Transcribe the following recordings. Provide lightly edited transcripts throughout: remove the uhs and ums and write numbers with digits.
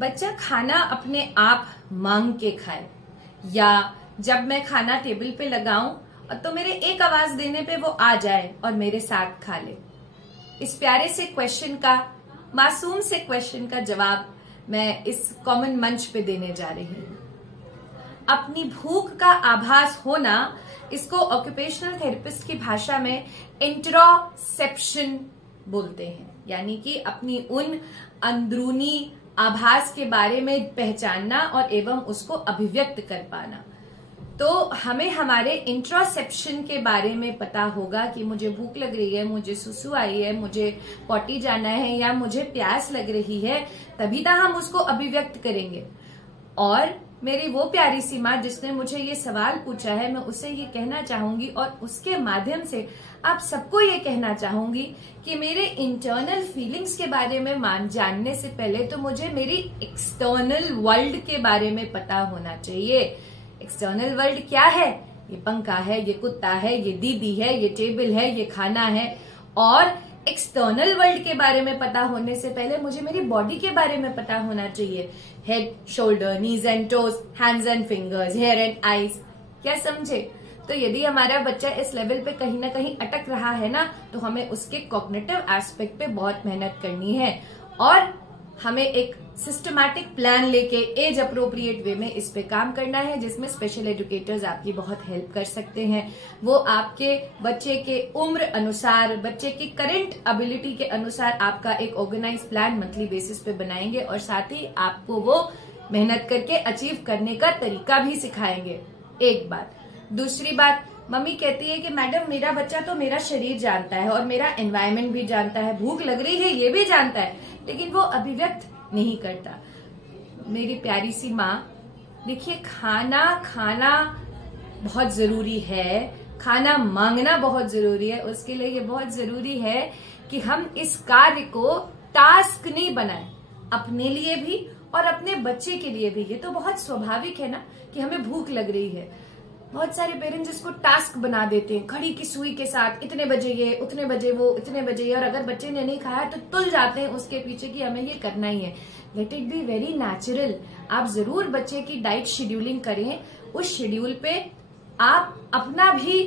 बच्चा खाना अपने आप मांग के खाए या जब मैं खाना टेबल पे लगाऊं तो मेरे एक आवाज देने पे वो आ जाए और मेरे साथ खा ले। इस प्यारे से क्वेश्चन का, मासूम से क्वेश्चन का जवाब मैं इस कॉमन मंच पे देने जा रही हूँ। अपनी भूख का आभास होना, इसको ऑक्यूपेशनल थेरेपिस्ट की भाषा में इंट्रोसेप्शन बोलते हैं, यानी कि अपनी उन अंदरूनी आभास के बारे में पहचानना और एवं उसको अभिव्यक्त कर पाना। तो हमें हमारे इंट्रोसेप्शन के बारे में पता होगा कि मुझे भूख लग रही है, मुझे सुसु आई है, मुझे पॉटी जाना है या मुझे प्यास लग रही है, तभी तो हम उसको अभिव्यक्त करेंगे। और मेरी वो प्यारी सी माँ जिसने मुझे ये सवाल पूछा है, मैं उसे ये कहना चाहूंगी और उसके माध्यम से आप सबको ये कहना चाहूंगी कि मेरे इंटरनल फीलिंग्स के बारे में जानने से पहले तो मुझे मेरी एक्सटर्नल वर्ल्ड के बारे में पता होना चाहिए। एक्सटर्नल वर्ल्ड क्या है? ये पंखा है, ये कुत्ता है, ये दीदी है, ये टेबल है, ये खाना है। और एक्सटर्नल वर्ल्ड के बारे में पता होने से पहले मुझे मेरी बॉडी के बारे में पता होना चाहिए। Head, shoulder, knees and toes, hands and fingers, hair and eyes. क्या समझे? तो यदि हमारा बच्चा इस लेवल पे कहीं ना कहीं अटक रहा है ना, तो हमें उसके कॉग्निटिव एस्पेक्ट पे बहुत मेहनत करनी है और हमें एक सिस्टमैटिक प्लान लेके एज अप्रोप्रिएट वे में इस पे काम करना है, जिसमें स्पेशल एजुकेटर्स आपकी बहुत हेल्प कर सकते हैं। वो आपके बच्चे के उम्र अनुसार, बच्चे की करंट एबिलिटी के अनुसार आपका एक ऑर्गेनाइज प्लान मंथली बेसिस पे बनाएंगे और साथ ही आपको वो मेहनत करके अचीव करने का तरीका भी सिखाएंगे। एक बात। दूसरी बात, मम्मी कहती है कि मैडम मेरा बच्चा तो मेरा शरीर जानता है और मेरा एनवायरनमेंट भी जानता है, भूख लग रही है ये भी जानता है, लेकिन वो अभिव्यक्त नहीं करता। मेरी प्यारी सी माँ, देखिए खाना खाना बहुत जरूरी है, खाना मांगना बहुत जरूरी है। उसके लिए ये बहुत जरूरी है कि हम इस कार्य को टास्क नहीं बनाएं, अपने लिए भी और अपने बच्चे के लिए भी। ये तो बहुत स्वाभाविक है ना कि हमें भूख लग रही है। बहुत सारे पेरेंट्स इसको टास्क बना देते हैं, घड़ी की सुई के साथ, इतने बजे ये, उतने बजे वो, इतने बजे ये, और अगर बच्चे ने नहीं खाया तो तुल जाते हैं उसके पीछे कि हमें ये करना ही है। Let it be very natural. आप जरूर बच्चे की डाइट शेड्यूलिंग करें, उस शेड्यूल पे आप अपना भी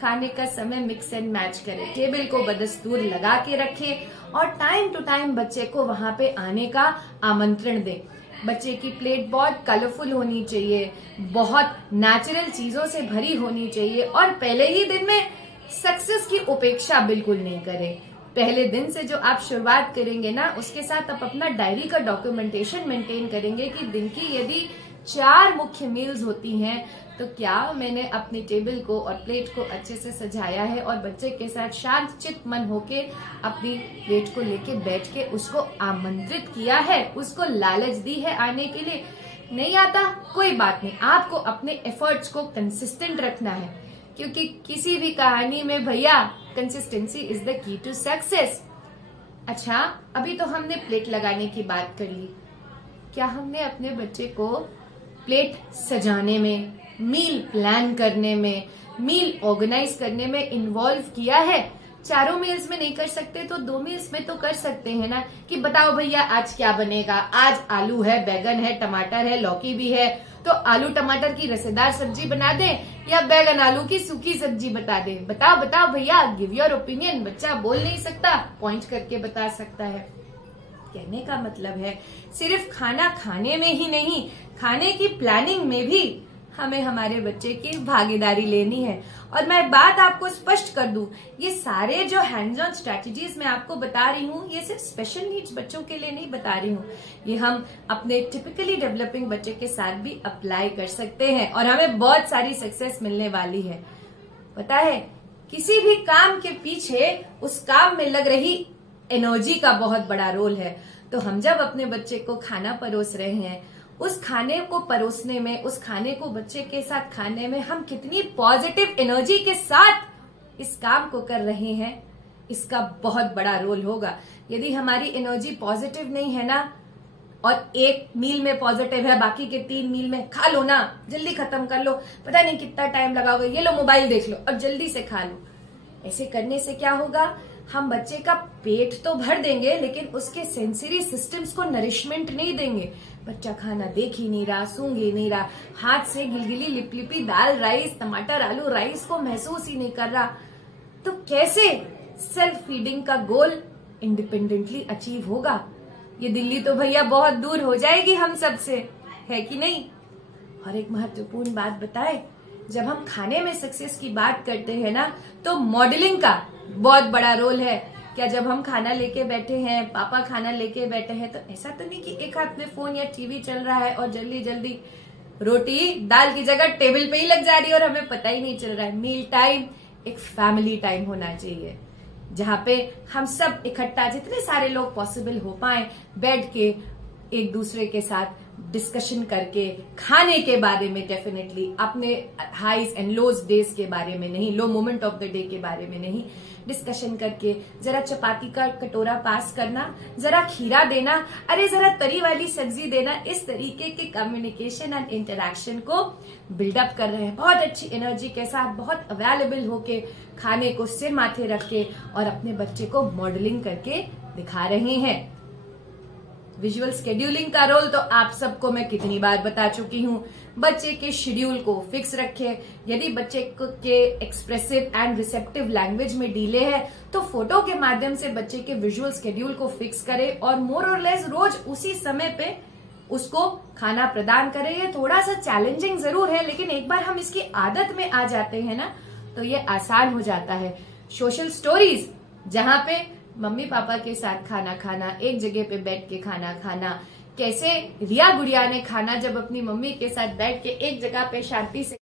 खाने का समय मिक्स एंड मैच करें, टेबल को बदस्तूर लगा के रखें और टाइम टू टाइम बच्चे को वहां पे आने का आमंत्रण दें। बच्चे की प्लेट बहुत कलरफुल होनी चाहिए, बहुत नेचुरल चीजों से भरी होनी चाहिए और पहले ही दिन में सक्सेस की उपेक्षा बिल्कुल नहीं करें। पहले दिन से जो आप शुरुआत करेंगे ना, उसके साथ आप अपना डायरी का डॉक्यूमेंटेशन मेंटेन करेंगे कि दिन की यदि 4 मुख्य मील्स होती हैं तो क्या मैंने अपनी टेबल को और प्लेट को अच्छे से सजाया है और बच्चे के साथ शांत चित्त मन होके अपनी प्लेट को लेके बैठ के उसको आमंत्रित किया है, उसको लालच दी है आने के लिए। नहीं आता कोई बात नहीं, आपको अपने एफर्ट्स को कंसिस्टेंट रखना है, क्योंकि किसी भी कहानी में भैया consistency is the key to success. अच्छा, अभी तो हमने प्लेट लगाने की बात कर ली, क्या हमने अपने बच्चे को प्लेट सजाने में, मील प्लान करने में, मील ऑर्गेनाइज करने में इन्वॉल्व किया है? 4 मील्स में नहीं कर सकते तो 2 मील्स में तो कर सकते हैं ना, कि बताओ भैया आज क्या बनेगा। आज आलू है, बैगन है, टमाटर है, लौकी भी है, तो आलू टमाटर की रसेदार सब्जी बना दें या बैगन आलू की सूखी सब्जी बता दें। बताओ बताओ भैया, गिव योर ओपिनियन। बच्चा बोल नहीं सकता, पॉइंट करके बता सकता है। कहने का मतलब है सिर्फ खाना खाने में ही नहीं, खाने की प्लानिंग में भी हमें हमारे बच्चे की भागीदारी लेनी है। और मैं बात आपको स्पष्ट कर दूं, ये सारे जो हैंड्स ऑन स्ट्रैटेजीज मैं आपको बता रही हूँ, ये सिर्फ स्पेशल नीड्स बच्चों के लिए नहीं बता रही हूँ, ये हम अपने टिपिकली डेवलपिंग बच्चे के साथ भी अप्लाई कर सकते हैं और हमें बहुत सारी सक्सेस मिलने वाली है। पता है, किसी भी काम के पीछे उस काम में लग रही एनर्जी का बहुत बड़ा रोल है। तो हम जब अपने बच्चे को खाना परोस रहे हैं, उस खाने को परोसने में, उस खाने को बच्चे के साथ खाने में हम कितनी पॉजिटिव एनर्जी के साथ इस काम को कर रहे हैं, इसका बहुत बड़ा रोल होगा। यदि हमारी एनर्जी पॉजिटिव नहीं है ना, और एक मील में पॉजिटिव है, बाकी के 3 मील में खा लो ना, जल्दी खत्म कर लो, पता नहीं कितना टाइम लगाओगे, ये लो मोबाइल देख लो और जल्दी से खा लो। ऐसे करने से क्या होगा, हम बच्चे का पेट तो भर देंगे लेकिन उसके सेंसरी सिस्टम्स को नरिशमेंट नहीं देंगे। बच्चा खाना देख ही नहीं रहा, सूंघ ही नहीं रहा, हाथ से गिलगिली लिपलिपी दाल राइस टमाटर आलू राइस को महसूस ही नहीं कर रहा, तो कैसे सेल्फ फीडिंग का गोल इंडिपेंडेंटली अचीव होगा? ये दिल्ली तो भैया बहुत दूर हो जाएगी हम सब से, है कि नहीं? और एक महत्वपूर्ण बात बताए, जब हम खाने में सक्सेस की बात करते हैं ना, तो मॉडलिंग का बहुत बड़ा रोल है। क्या जब हम खाना लेके बैठे हैं, पापा खाना लेके बैठे हैं, तो ऐसा तो नहीं कि एक हाथ में फोन या टीवी चल रहा है और जल्दी जल्दी रोटी दाल की जगह टेबल पे ही लग जा रही है और हमें पता ही नहीं चल रहा है। मील टाइम एक फैमिली टाइम होना चाहिए, जहाँ पे हम सब इकट्ठा जितने सारे लोग पॉसिबल हो पाए बैठ के एक दूसरे के साथ डिस्कशन करके खाने के बारे में, डेफिनेटली अपने हाईज एंड लोज डेज के बारे में नहीं, लो मोमेंट ऑफ द डे के बारे में नहीं, डिस्कशन करके जरा चपाती का कटोरा पास करना, जरा खीरा देना, अरे जरा तरी वाली सब्जी देना, इस तरीके के कम्युनिकेशन एंड इंटरेक्शन को बिल्डअप कर रहे हैं। बहुत अच्छी एनर्जी के साथ, बहुत अवेलेबल होके खाने को सिर माथे रख के और अपने बच्चे को मॉडलिंग करके दिखा रहे हैं। विजुअल शेड्यूलिंग का रोल तो आप सबको मैं कितनी बार बता चुकी हूँ। बच्चे के शेड्यूल को फिक्स रखें। यदि बच्चे के एक्सप्रेसिव एंड रिसेप्टिव लैंग्वेज में डीले है तो फोटो के माध्यम से बच्चे के विजुअल शेड्यूल को फिक्स करें और मोर और लेस रोज उसी समय पे उसको खाना प्रदान करें। ये थोड़ा सा चैलेंजिंग जरूर है, लेकिन एक बार हम इसकी आदत में आ जाते हैं ना तो ये आसान हो जाता है। सोशल स्टोरीज जहाँ पे मम्मी पापा के साथ खाना खाना, एक जगह पे बैठ के खाना खाना, कैसे रिया गुड़िया ने खाना जब अपनी मम्मी के साथ बैठ के एक जगह पे शांति से